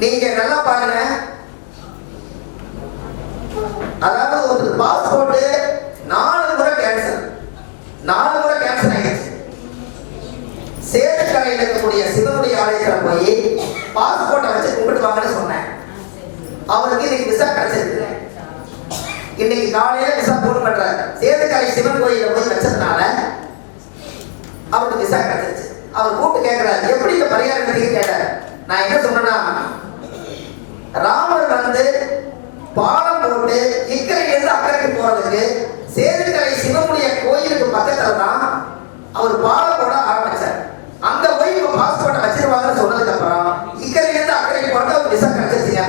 நல்லா பாருங்க. அதாவது ஒரு பாஸ்போர்ட் நாலு முறை கேன்சல் நாலு முறை கேன்சல் ஆயிடுச்சு. சேதுக்கரையில் இருக்கக்கூடிய சிவனுடைய ஆலயத்தில் போய் பாஸ்போர்ட்டை வச்சு கும்பிட்டு வாங்கன்னு சொன்னேன். அவருக்கு இன்னைக்கு விசா கிடைச்சிருக்கு இன்னைக்கு காலையில விசா போன் பண்றாரு. சேதுக்கரை சிவன் கோயில போய் வச்சதுனால அவருக்கு விசா கிடைச்சிருச்சு. அவர் கூப்பிட்டு கேட்கிறாரு எப்படி இந்த பரிகாரம் கேட்டார்? நான் என்ன சொன்னேன் வந்து பாலம் போட்டு இக்கரையிலிருந்து அக்கறைக்கு போறதுக்கு சேதுக்கரை சிவனுடைய கோயிலுக்கு பக்கத்துல தான் அவர் பாலம் போட ஆரம்பிச்சார். அந்த ஓய்வு இப்ப பாஸ்போர்ட்டை வச்சிருவாங்கன்னு சொன்னதுக்கு அப்புறம் இக்கரையிலிருந்து அக்கறைக்கு போறது அவர் விசா கிடைச்சிருச்சுங்க